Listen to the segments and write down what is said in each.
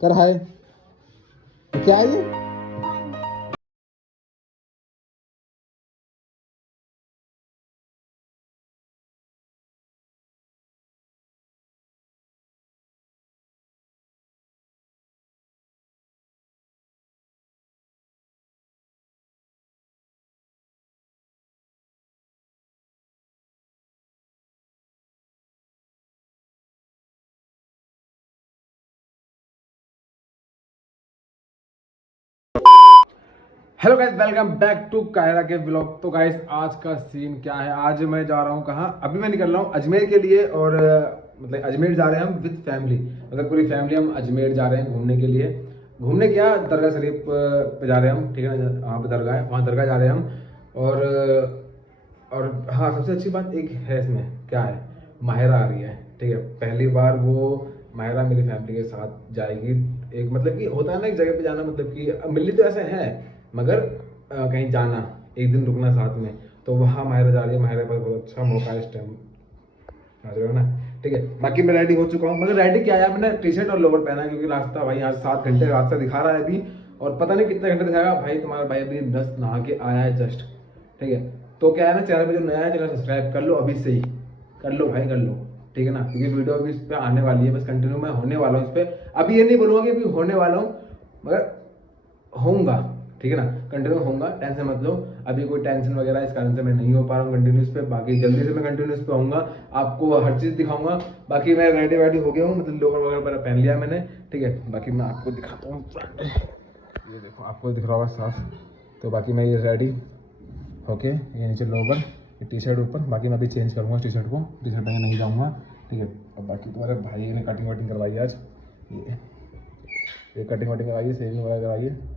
कर हाय। क्या है ये? Hello guys, welcome back to Kyra के ब्लॉग। तो गाइस आज का सीन क्या है, आज मैं जा रहा हूँ कहाँ, अभी मैं निकल रहा हूँ अजमेर के लिए। और मतलब अजमेर जा रहे हैं हम विद फैमिली, मतलब पूरी फैमिली हम अजमेर जा रहे हैं घूमने के लिए। घूमने क्या, दरगाह शरीफ पे जा रहे हैं हम, ठीक है ना। वहाँ पे दरगाह है, वहाँ दरगाह जा रहे हैं हम। और हाँ, सबसे अच्छी बात एक है इसमें, क्या है, माहिरा आ रही है, ठीक है। पहली बार वो माहिरा मेरी फैमिली के साथ जाएगी। एक मतलब कि होता है ना, एक जगह पे जाना, मतलब कि मिलनी तो ऐसे है, मगर कहीं जाना, एक दिन रुकना साथ में, तो वहाँ माहिरा जा रही है। माहिरा के पास बहुत अच्छा मौका है इस टाइम, समझ रहे हो ना, ठीक है। बाकी मैं रेडी हो चुका हूँ, मगर रेडी क्या है, मैंने टी शर्ट और लोवर पहना है, क्योंकि रास्ता भाई आज 7 घंटे रास्ता दिखा रहा है अभी, और पता नहीं कितने घंटे दिखाएगा भाई। तुम्हारा भाई अभी बस नहा के आया है जस्ट, ठीक है। तो क्या है ना, चैनल पे जो नया है, चैनल सब्सक्राइब कर लो अभी से ही, कर लो भाई, कर लो, ठीक है ना। क्योंकि वीडियो अभी इस पर आने वाली है, बस कंटिन्यू मैं होने वाला हूँ इस पर। अभी ये नहीं बोलूँगा कि अभी होने वाला हूँ, मगर होऊंगा, ठीक है ना, कंटिन्यू होऊंगा, टेंशन मत लो। अभी कोई टेंशन वगैरह इस कारण से मैं नहीं हो पा रहा हूँ कंटिन्यूस पे। बाकी जल्दी से मैं कंटिन्यूस पे आऊँगा, आपको हर चीज़ दिखाऊंगा। बाकी मैं रेडी वेडी हो गया हूँ, मतलब लोअर वगैरह पहन लिया मैंने, ठीक है। बाकी मैं आपको दिखाता हूँ, ये देखो आपको दिख रहा होगा साफ। तो बाकी मैं ये रेडी ओके, ये नीचे लोअर, ये टी शर्ट ऊपर। बाकी मैं अभी चेंज करूँगा टी शर्ट को, टी शर्ट में नहीं जाऊँगा, ठीक है। और बाकी तुम्हारे भाई ने कटिंग वटिंग करवाई आज, ये कटिंग वटिंग करवाई है, सेविंग वगैरह करवाई है।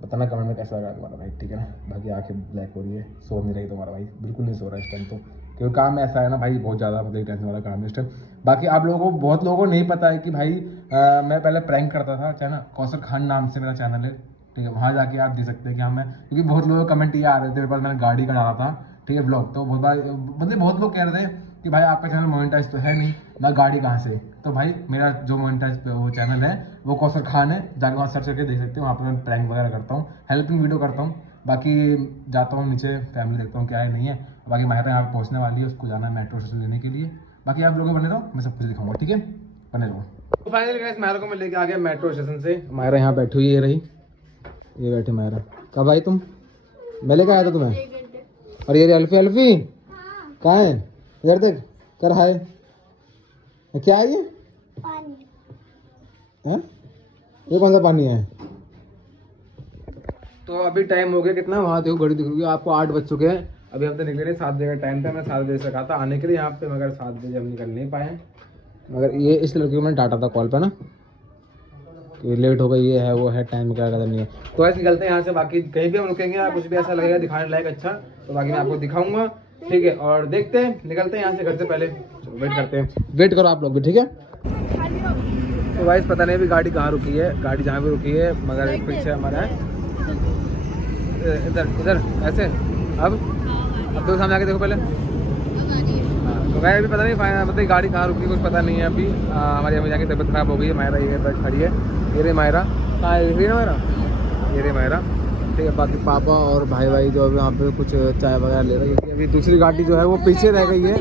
बताना कमेंट में कैसा लगा तुम्हारा भाई, ठीक है ना। बाकी आंखें ब्लैक हो रही है, सो नहीं रही तुम्हारा भाई, बिल्कुल नहीं सो रहा इस टाइम तो, क्योंकि काम ऐसा है ना भाई, बहुत ज़्यादा मतलब टेंशन वाला काम है इस टाइम। बाकी आप लोगों को, बहुत लोगों को नहीं पता है कि भाई मैं पहले प्रैंक करता था, क्या ना, कौसर खान नाम से मेरा चैनल है, ठीक है। वहाँ जाके आप देख सकते हैं कि हाँ मैं, क्योंकि बहुत लोगों के कमेंट ये आ रहे थे, मेरे पास मैंने गाड़ी का डाला था, ठीक है, ब्लॉग। तो बहुत बार मतलब बहुत लोग कह रहे थे कि भाई आपका चैनल मोनेटाइज तो है नहीं, मैं गाड़ी कहाँ से। तो भाई मेरा जो मोनेटाइज वो चैनल है वो कौसर खान है, जाके वहाँ सर्च करके देख सकते हो। वहाँ पर मैं प्रैंक वगैरह करता हूँ, हेल्पिंग वीडियो करता हूँ। बाकी जाता हूँ नीचे, फैमिली देखता हूँ क्या है नहीं है। बाकी माहिरा यहाँ पर पहुँचने वाली है, उसको जाना है मेट्रो स्टेशन लेने के लिए। बाकी आप लोगों बने रहो, मैं सब कुछ दिखाऊंगा, ठीक है, बने रहो। तो फाइनली गाइस माहिरा को मैं लेके आ गया मेट्रो स्टेशन से। माहिरा यहाँ बैठी हुई है, रही ये बैठे माहिरा। कब आई तुम? मैं लेके आया था तुम्हें। और ये अल्फी, अल्फी कहाँ है? इधर देख, कर हाय। क्या है ये? पानी है? ये कौन सा पानी है? तो अभी टाइम हो गया कितना, वहाँ देखो घड़ी दिख रही है आपको, 8 बज चुके हैं। अभी हम तो निकले नहीं, 7 बजे का टाइम था, मैं 7 बजे से कहा था आने के लिए यहाँ पे, मगर 7 बजे हम निकल नहीं पाए। मगर ये इस लड़की को मैंने डांटा था कॉल पे ना, कि लेट हो गई, ये है वो है, टाइम क्या कदर नहीं है। तो ऐसे निकलते हैं यहाँ से। बाकी कहीं भी हम रुकेंगे, कुछ भी ऐसा लगेगा दिखाने लायक अच्छा, तो बाकी मैं आपको दिखाऊंगा, ठीक है। और देखते हैं, निकलते हैं यहाँ से घर से पहले, वेट करते हैं, वेट करो आप लोग भी, ठीक है। तो भाई पता नहीं अभी गाड़ी कहाँ रुकी है, गाड़ी जहाँ भी रुकी है, मगर पीछे हमारा है इधर इधर ऐसे। अब तो सामने आके देखो पहले। हाँ, तो भाई अभी पता नहीं मतलब गाड़ी कहाँ रुकी, कुछ पता नहीं है अभी। हमारी अम्मी जाके तबीयत खराब हो गई है। माहिरा ये खड़ी है, ये रे माहिरा, कहाँ है ये माहिरा, ये रे माहिरा, ठीक है। बाकी पापा और भाई जो अभी वहाँ पे कुछ चाय वगैरह ले रहे हैं। अभी दूसरी गाड़ी जो है वो पीछे रह गई है,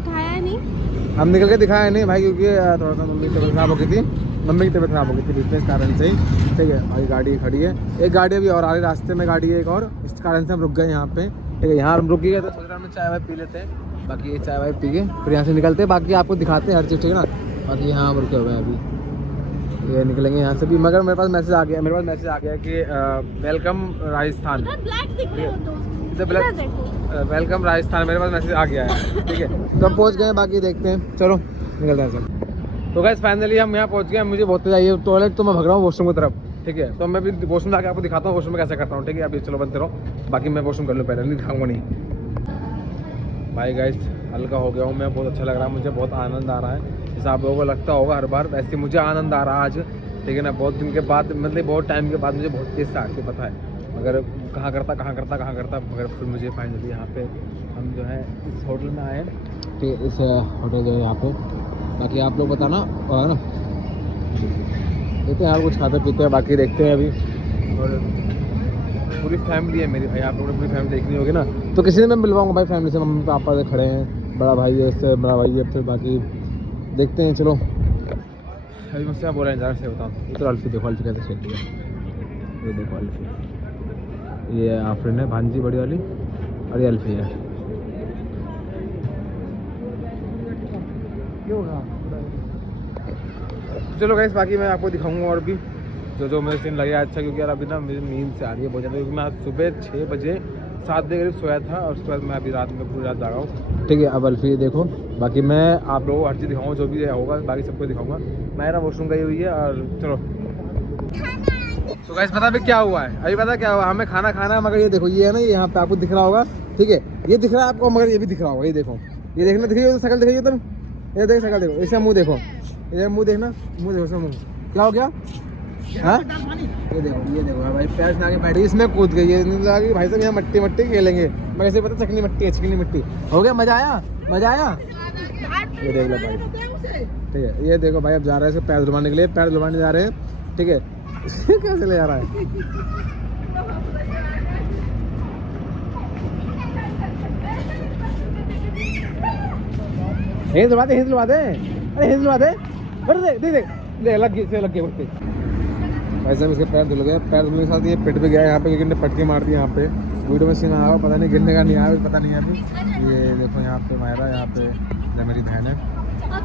हम निकल के दिखाया नहीं भाई, क्योंकि थोड़ा सा मम्मी की तबीयत खराब हो गई थी, मम्मी की तबीयत खराब हो गई थी इस कारण से ही, ठीक है। हमारी गाड़ी खड़ी है, एक गाड़ी अभी और आ रही रास्ते में, गाड़ी है एक और, इस कारण से हम रुक गए यहाँ पे, ठीक है। यहाँ हम रुक गए तो सोच रहे हम चाय वाय पी लेते हैं। बाकी ये चाय वाय पी के फिर यहाँ से निकलते हैं, बाकी आपको दिखाते हैं हर चीज़, ठीक है ना। बाकी यहाँ हम रुके हुए हैं अभी, ये निकलेंगे यहाँ से भी। मगर मेरे पास मैसेज आ गया कि वेलकम राजस्थान, वेलकम राजस्थान, मेरे पास मैसेज आ गया है, ठीक है। तो हम पहुँच गए, बाकी देखते हैं, चलो निकलते हैं सब। तो गाइस फाइनली हम यहाँ पहुँच गए। मुझे बहुत चाहिए टॉयलेट, तो मैं भग रहा हूँ वॉशरूम की तरफ, ठीक है। तो मैं भी वॉशरूम जाकर आपको दिखाता हूँ वॉशरूम में कैसे करता हूँ, ठीक है। अभी चलो बनते रहो, बाकी मैं वॉशरूम कर लूँ पहले, नहीं दिखाऊंगा नहीं। भाई गाइस हल्का हो गया हूँ मैं, बहुत अच्छा लग रहा है मुझे, बहुत आनंद आ रहा है, जैसा आप लोगों को लगता होगा हर बार, वैसे मुझे आनंद आ रहा है आज, ठीक है ना। बहुत दिन के बाद, मतलब बहुत टाइम के बाद मुझे बहुत तेज से आके पता है, मगर कहाँ करता, मगर फिर मुझे फाइनली यहाँ पे हम जो है इस होटल में आए, ठीक है, इस होटल जो है यहाँ पे। बाकी आप लोग बताना, और ना देखते हैं, यहाँ कुछ खाते पीते हैं, बाकी देखते हैं अभी। और पूरी फैमिली है मेरी भाई, आप लोगों ने पूरी फैमिली देखनी होगी ना, तो किसी ने मैं मिलवाऊंगा भाई फैमिली से। मम्मी पापा से खड़े हैं, बड़ा भाई है, इससे बड़ा भाई है, फिर बाकी देखते हैं। चलो अभी मुझसे आप बोल रहे हैं ज़रा से बताओ। ये तो अल्फी देखो, अल्फी कैसे खेल रही है, ये देखो अल्फी, ये आफरीन है भांजी बड़ी वाली, और ये अल्फी है। चलो गाइस, बाकी मैं आपको दिखाऊंगा और भी जो मेरे सीन लगे अच्छा, क्योंकि यार अभी ना मेरी नींद से आ रही है बहुत ज़्यादा, क्योंकि मैं आज सुबह 6 बजे 7 बजे करीब सोया था, और उसके बाद मैं अभी रात में पूरी रात जागा हूँ। ठीक है, अब अल्फी देखो, बाकी मैं आप लोगों को हर चीज़ दिखाऊंगा, जो भी होगा बाकी सबको दिखाऊंगा। मेरा वॉशरूम गई हुई है, और चलो। तो गाइस पता अभी क्या हुआ है, अभी पता क्या हुआ, हमें खाना खाना है, मगर ये देखो, ये है ना, ये यहाँ पे आपको दिख रहा होगा, ठीक है, ये दिख रहा है आपको, मगर ये भी दिख रहा होगा, ये देखो, ये देखना, दिखिए शकल, दिखाइए तुम, ये देखो शकल, देखो इसका मुँह, देखो ये मुँह देखना, मुँह देखो इसका मुँह, क्या हो गया? हाँ ये देखो हाँ भाई, पैर लगा के बैठी, इसमें कूद गई, ये नहीं लगा कि भाई साहब यहाँ मट्टी मट्टी खेलेंगे, मैं कैसे पता चिकनी मिट्टी है, चिकनी मिट्टी हो गया। मजा आया, मजा आया। ये देख लो भाई, ठीक है, ये देखो भाई, अब जा रहे हैं इसके पैर धुलवाने के लिए, पैर धुलवाने जा रहे हैं, ठीक है। कैसे ले जा रहा है, हिंद धुलवा दे, हिंद धुलवा दे, अरे हिंद धुलवा दे, देख देख देख, लग गई उठती। वैसे हम इसके पैर धुल गए, पैर धुलने के साथ ये पिट भी गया यहाँ पे, क्योंकि इन्हें पटकी मार दी यहाँ पे। वीडियो में सीन आया पता नहीं, गिरने का नहीं आया पता नहीं है अभी। ये देखो यहाँ पे मायरा, यहाँ पे मेरी बहन है,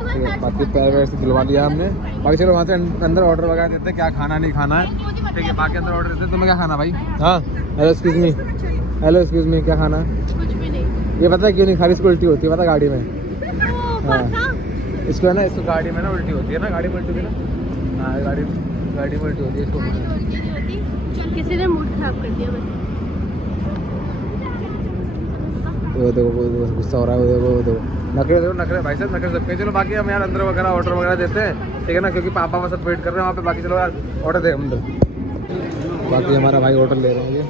ठीक है। बाकी पैर वैर से धुलवा लिया हमने, बाकी चलो वहाँ से अंदर ऑर्डर वगैरह देते हैं, क्या खाना नहीं खाना है, ठीक है। बाकी अंदर ऑर्डर देते हैं, तुम्हें क्या खाना भाई? हाँ, hello excuse me, hello excuse me, क्या खाना है? कुछ भी नहीं। ये पता है क्यों नहीं खा रही, इसको उल्टी होती है पता गाड़ी में। हाँ इसको है ना, इसको गाड़ी में ना उल्टी होती है ना, गाड़ी में उल्टी होती है ना, हाँ गाड़ी में उल्टी होती है इसको, किसी ने मूड खराब कर दिया बस। वो देखो गुस्सा हो रहा है, वो देखो नखरे भाई साहब, नखरे सबके। चलो बाकी हम यार अंदर वगैरह ऑर्डर वगैरह देते हैं, ठीक है ना, क्योंकि पापा वहाँ सब वेट कर रहे हैं वहाँ पे। बाकी चलो यार ऑर्डर दे अंदर। बाकी हमारा भाई होटल ले रहे हैं, ये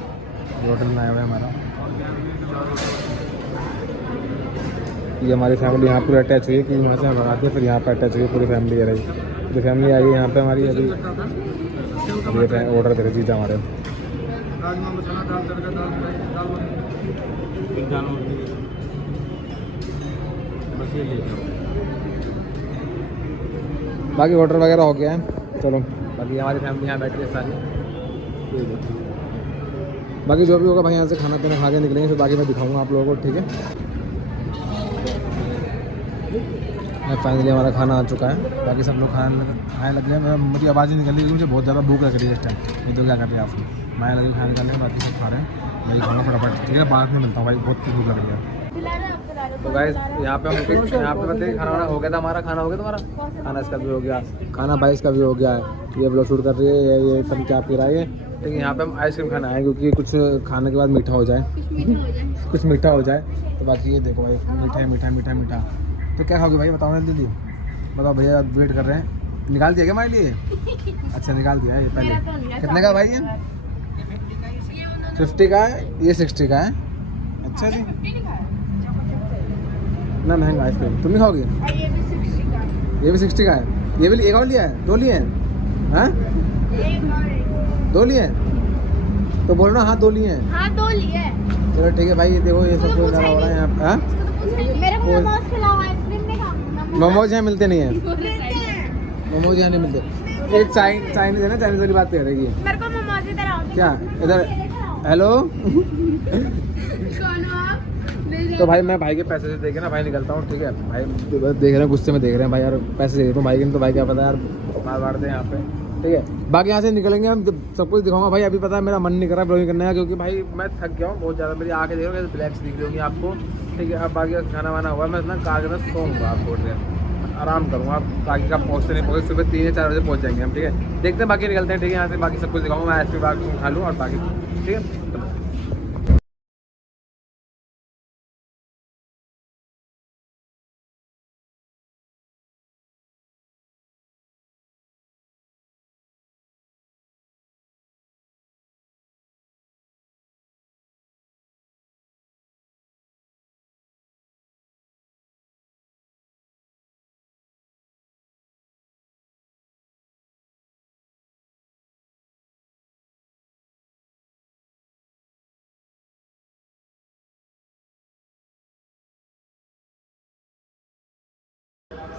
होटल में आया हुआ है हमारा। ये हमारी फैमिली यहाँ पूरी अटैच हुई है, कि वहाँ से हम आते हैं फिर यहाँ पर अटैच हुई है पूरी फैमिली है रही, पूरी फैमिली आई है यहाँ पे हमारी। अभी ऑर्डर दे रहे जीजा हमारे। बाकी ऑर्डर वगैरह हो गया है, चलो बाकी हमारी फैमिली यहाँ बैठी है सारी। बाकी जो भी होगा भाई यहाँ से खाना पीना खा के निकलेंगे, फिर बाकी मैं दिखाऊंगा आप लोगों को, ठीक है। फाइनली हमारा खाना आ चुका है, बाकी सब लोग खाने लग गए। मुझे आवाज़ ही निकल रही है, मुझे बहुत ज़्यादा भूख लग रही है इस टाइम। ये तो क्या कर रही है आप, मैं लगे खाने निकाल रहे हैं, बाकी सब खा रहे हैं। मैं खाना फटाफट, ठीक है, बाद में मिलता हूँ भाई, बहुत भूख लग रही है। तो गाइस यहाँ पे मतलब खाना वाना हो गया था, हमारा खाना हो गया, तुम्हारा खाना इसका भी हो गया, खाना भाई इसका भी हो गया है। ये ब्लॉग शूट कर रही है, ये सब क्या पी रहा है, ठीक है। यहाँ पे हम आइसक्रीम खाना आए, क्योंकि कुछ खाने के बाद मीठा हो जाए, कुछ मीठा हो जाए। तो बाकी ये देखो भाई, मीठा मीठा मीठा मीठा। तो क्या खाओगे भाई, बताओ ना दीदी, बताओ भैया वेट कर रहे हैं। निकाल दिया क्या हमारे लिए? अच्छा निकाल दिया है ये पहले। कितने का भाई ये? 50 का है, ये 60 का है। अच्छा जी, इतना महंगा आइसक्रीम, तुम नहीं खाओगे? ये भी 60 का है, ये भी एक और लिया है, 2 लिए हैं? हाँ 2 लिए हैं, तो बोलो ना हाँ 2 लिए हैं। हाँ 2 लिए। चलो ठीक है भाई, ये देखो ये सब कुछ हो रहा है यहाँ पे। मेरे को मोमोज खिलाओ, आइसक्रीम नहीं खाऊंगा। मोमोज यहाँ मिलते नहीं है, मोमोज यहाँ नहीं मिलते। एक चाइनीज है ना, चाइनीज वाली बात कर रही है। मेरे को मोमोज इधर आओ, क्या इधर, हेलो। तो भाई मैं भाई के पैसे से देखे ना भाई निकलता हूँ, ठीक है। भाई देख रहे हैं, गुस्से में देख रहे हैं भाई, यार पैसे दे देता हूँ भाई के, तो भाई क्या पता यार बार दे यहाँ पे, ठीक है। बाकी यहाँ से निकलेंगे हम, जब सब कुछ दिखाऊंगा भाई। अभी पता है मेरा मन नहीं कर रहा ब्लॉगिंग करने का, क्योंकि भाई मैं थक गया हूँ बहुत ज़्यादा, मेरी आँखें देख रहे हो ब्लैक दिख रही होंगी आपको, ठीक है। अब बाकी खाना वाना हुआ, मैं ना कार के अंदर सोऊंगा, आप थोड़ी देर आराम करूँगा। ताकि आप पहुँचते नहीं पहुँचे, सुबह 3 या 4 बजे पहुँच जाएंगे हम, ठीक है। देखते हैं बाकी निकलते हैं, ठीक है। यहाँ से बाकी सब कुछ दिखाऊंगा, मैं आइसक्रीम खा लूँ और बाकी, ठीक है।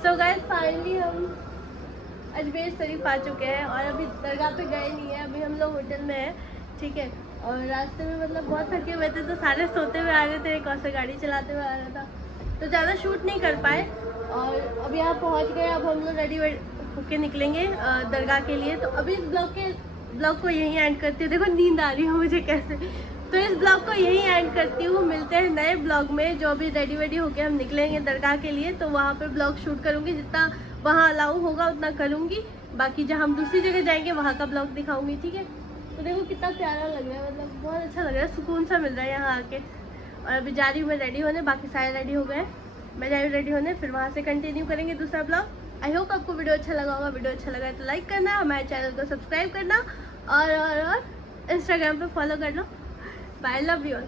सो गाइस फाइनली हम अजमेर शरीफ आ चुके हैं और अभी दरगाह पे गए नहीं है, अभी हम लोग होटल में हैं, ठीक है। और रास्ते में मतलब बहुत थके हुए थे तो सारे सोते हुए आ रहे थे, एक और से गाड़ी चलाते हुए आ रहा था, तो ज़्यादा शूट नहीं कर पाए। और अब यहाँ पहुँच गए, अब हम लोग रेडी होके निकलेंगे दरगाह के लिए। तो अभी इस ब्लॉग को यहीं एंड करती हूँ। देखो नींद आ रही है मुझे कैसे, तो इस ब्लॉग को यहीं एंड करती हूँ। मिलते हैं नए ब्लॉग में, जो अभी रेडी होके हम निकलेंगे दरगाह के लिए, तो वहाँ पे ब्लॉग शूट करूँगी, जितना वहाँ अलाउ होगा उतना करूँगी। बाकी जब हम दूसरी जगह जाएंगे वहाँ का ब्लॉग दिखाऊंगी, ठीक है। तो देखो कितना प्यारा लग रहा है, मतलब बहुत अच्छा लग रहा है, सुकून सा मिल रहा है यहाँ आके। और अभी जा रही हूँ मैं रेडी होने, बाकी सारे रेडी हो गए, मैं जा रही हूँ रेडी होने, फिर वहाँ से कंटिन्यू करेंगे दूसरा ब्लॉग। आई होप आपको वीडियो अच्छा लगा होगा। वीडियो अच्छा लगा तो लाइक करना, हमारे चैनल को सब्सक्राइब करना और इंस्टाग्राम पे फॉलो कर लो। Bye, love you all.